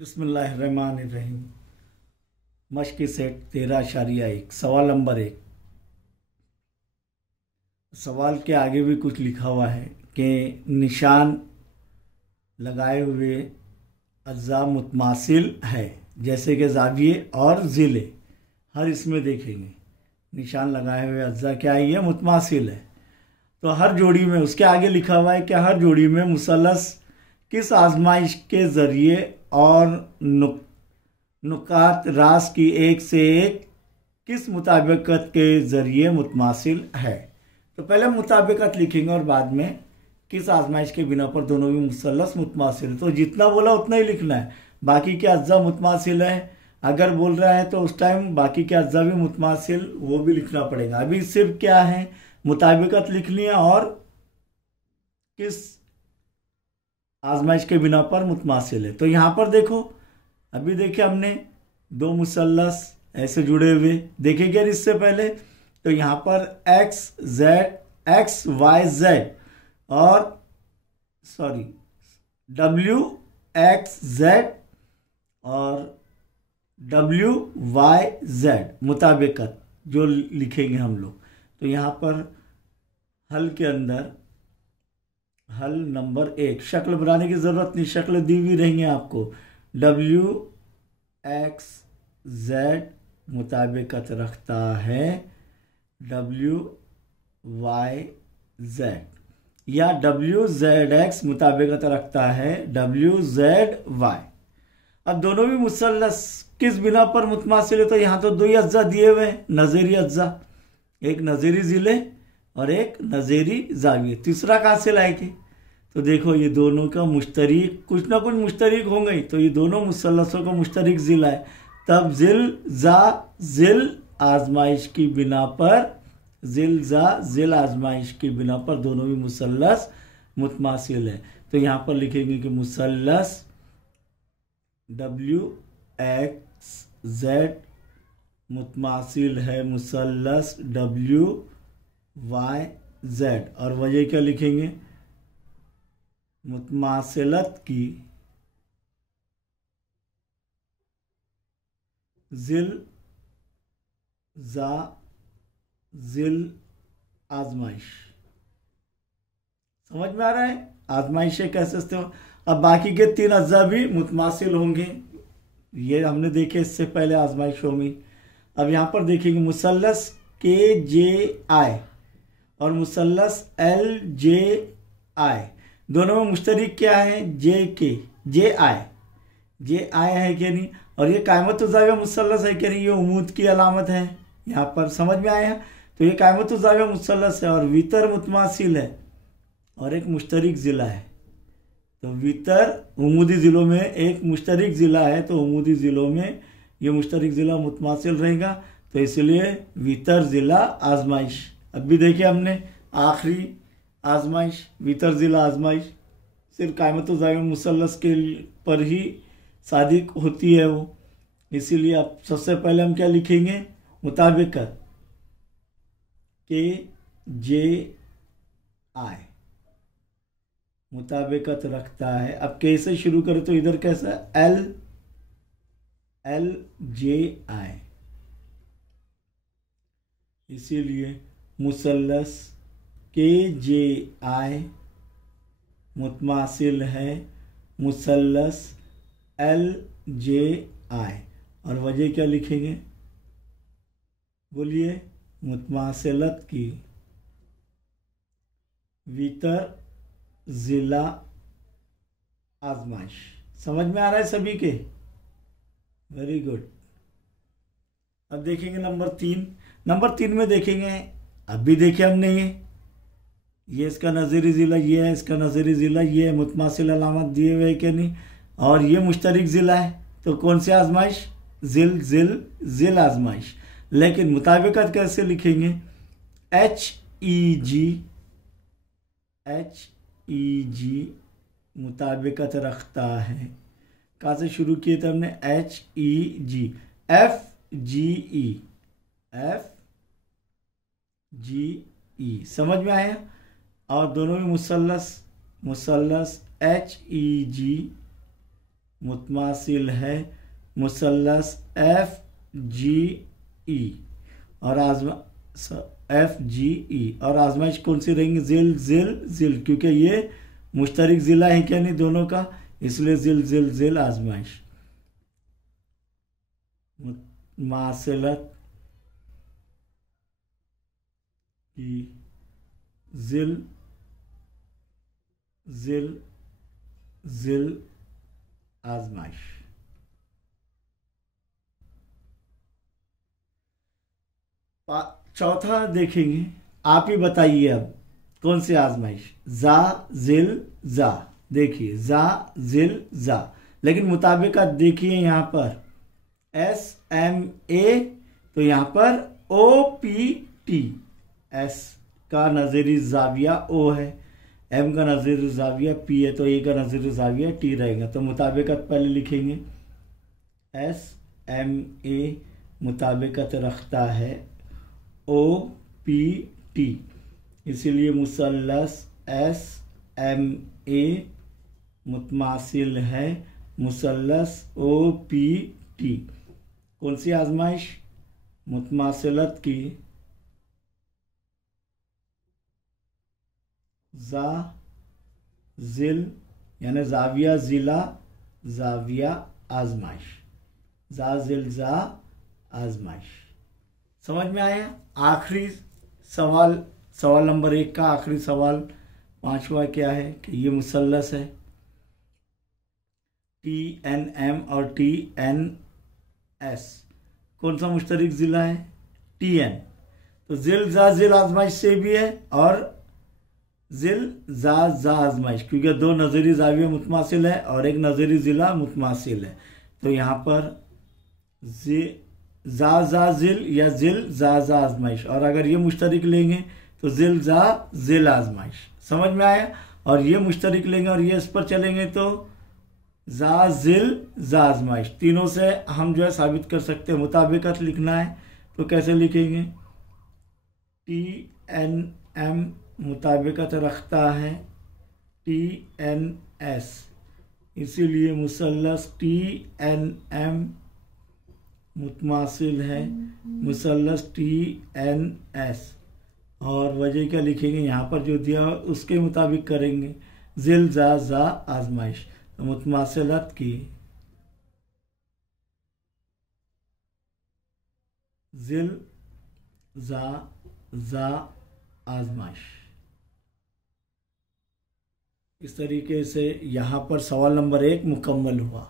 बिस्मिल्लाहिर्रहमानिर्रहीम। मश्क सेट 13.1 सवाल नंबर 1। सवाल के आगे भी कुछ लिखा हुआ है कि निशान लगाए हुए अज्जा मुतमासिल है, जैसे कि ज़ाविये और ज़िले। हर इसमें देखेंगे निशान लगाए हुए अज्जा क्या है, ये मुतमासिल है। तो हर जोड़ी में उसके आगे लिखा हुआ है कि हर जोड़ी में मुसल्लस किस आजमाइश के ज़रिए और नुकात रास की एक से एक किस मुताबिकत के ज़रिए मुतमासिल है। तो पहले मुताबिकत लिखेंगे और बाद में किस आजमाइश के बिना पर दोनों भी मुसल्लस मुतमासिल। तो जितना बोला उतना ही लिखना है। बाकी के अज्जा मुतमासिल है अगर बोल रहा है तो उस टाइम बाकी के अज्जा भी मुतमासिल, वो भी लिखना पड़ेगा। अभी सिर्फ क्या है, मुताबिकत लिखनी है और किस आजमाइश के बिना पर मुतमासिल है। तो यहाँ पर देखो, अभी देखे हमने दो मुसल्लस ऐसे जुड़े हुए देखे क्या इससे पहले। तो यहाँ पर एक्स वाई जेड और डब्ल्यू एक्स जेड और डब्ल्यू वाई जेड मुताबिकत जो लिखेंगे हम लोग। तो यहाँ पर हल के अंदर हल नंबर 1, शक्ल बनाने की ज़रूरत नहीं, शक्ल दी हुई रहेंगे आपको। डब्ल्यू एक्स जेड मुताबिकत रखता है डब्ल्यू वाई जेड या डब्ल्यू जेड एक्स मुताबिकत रखता है डब्ल्यू जेड वाई। अब दोनों भी मुसल्लस किस बिना पर मुतमासिल है, तो यहाँ तो दो ही अज्जा दिए हुए हैं, नज़ीरी अज्जा, एक नज़ीरी ज़िले और एक नज़ीरी ज़ाविये। तीसरा कहाँ से लाएंगे, तो देखो ये दोनों का मुश्तरक कुछ ना कुछ मुश्तरक होंगे ही। तो ये दोनों मुसल्लसों का मुश्तरक ज़िला है, तब ज़िल आजमाइश की बिना पर ज़िल आजमाइश की बिना पर दोनों भी मुसल्लस मुतमासिल है। तो यहाँ पर लिखेंगे कि मुसल्लस डब्ल्यू एक्स जेड मुतमासिल है मुसल्लस डब्ल्यू वाई जेड। और वजह क्या लिखेंगे, मुतमासिलत की ज़िल आजमाइश। समझ में आ रहा है, आजमाइश कैसे हो। अब बाकी के 3 अज्जा भी मुतमासिल होंगे, ये हमने देखे इससे पहले आजमाइशों में। अब यहाँ पर देखेंगे मुसल्लस के जे आई और मुसल्लस एल जे आई, दोनों में मुश्तरक क्या है, जे आई है कि नहीं। और ये कायमत ज़ाविया मुसल्लस है कि नहीं, ये उमूद की अलामत है। यहाँ पर समझ में आया, तो ये कायमत ज़ाविया मुसल्लस है और वितर मुतमासिल है और एक मुश्तरक ज़िला है। तो वितर उमूदी ज़िलों में एक मुश्तरक ज़िला है, तो उमूदी ज़िलों में ये मुश्तरक ज़िला मुतमासिल रहेगा, तो इसलिए वितर ज़िला आजमाइश। अब भी देखिए हमने आखिरी आजमाइश वितर ज़िला आजमाइश सिर्फ कायमत ज़ाविया मुसल्लस के पर ही सादिक होती है वो। इसीलिए अब सबसे पहले हम क्या लिखेंगे, मुताबिकत के जे आई मुताबिकत रखता है। अब कैसे शुरू करें, तो इधर कैसा एल जे आई, इसीलिए मुसल्लस के जे आई मुतमासिल है मुसल्लस एल जे आई। और वजह क्या लिखेंगे, बोलिए, मुतमासिलत की वितर ज़िला आजमाइश। समझ में आ रहा है सभी के, वेरी गुड। अब देखेंगे नंबर 3 में देखेंगे, अभी देखे हमने ये इसका नज़ीरी ज़िला ये है, इसका नज़ीरी ज़िला ये है, मुतमासिल अलामत दिए हुए कि नहीं, और ये मुश्तरक ज़िला है। तो कौन सी आजमाइश, ज़िल आजमाइश। लेकिन मुताबिकत कैसे लिखेंगे, एच ई जी मुताबिकत रखता है। कहाँ से शुरू किए थे हमने, एच ई जी, एफ जी ई, समझ में आया। और दोनों में मुसल्लस एच ई जी मुतमासिल है मुसल्लस एफ जी ई और आजमाइश कौन सी रहेंगी? जिल जिल जिल, क्योंकि ये मुश्तरक जिला है क्या नहीं दोनों का, इसलिए जिल जिल जिल आजमाइश। मुतमासिलत की जिल जिल जिल आजमाइश। चौथा देखेंगे, आप ही बताइए अब कौन सी आजमाइश? जा जिल जा, देखिए जा जिल जा, लेकिन मुताबिकत देखिए यहाँ पर एस एम ए, तो यहाँ पर ओ पी टी, एस का नज़ीरी जाविया ओ है, एम का नज़ीरी जाविया पी है, तो ए का नज़ीरी जाविया टी रहेगा। तो मुताबिकत पहले लिखेंगे एस एम ए मुताबिकत रखता है ओ पी टी, इसीलिए मुसल्लस एस एम ए मुतमासिल है मुसल्लस ओ पी टी। कौन सी आजमाइश? मुतमासिलत की जा जिल यानी जाविया जिला जाविया आजमाइश, जा जिल जा आजमाइश। समझ में आया? आखिरी सवाल, सवाल नंबर 1 का आखिरी सवाल 5वां क्या है कि ये मुसल्लस है TNM और TNS, कौन सा मुश्तरक ज़िला है? TN। तो जिल जा जिल आजमाइश से भी है और जिल जा जा आजमाइश, क्योंकि दो नज़री जाविया मुतमासिल है और एक नज़री ज़िला मुतमासिल है। तो यहाँ पर जा जा जिल या जिल जा जा आजमाइश, और अगर ये मुश्तरक लेंगे तो जिल जा जिल आजमाइश। समझ में आया? और ये मुश्तरक लेंगे और ये इस पर चलेंगे तो जा जिल जा आजमाइश। तीनों से हम जो है साबित कर सकते हैं। मुताबिकत लिखना है तो कैसे लिखेंगे? TNM मुताबिकत रखता है TNS, इसीलिए मुसल्लस TNM मुतमासिल है मुसल्लस TNS। और वजह क्या लिखेंगे? यहाँ पर जो दिया उसके मुताबिक करेंगे, जिल जा जा आजमाइश। तो मुतमासिलत की जिल जा आजमाइश। इस तरीके से यहाँ पर सवाल नंबर 1 मुकम्मल हुआ।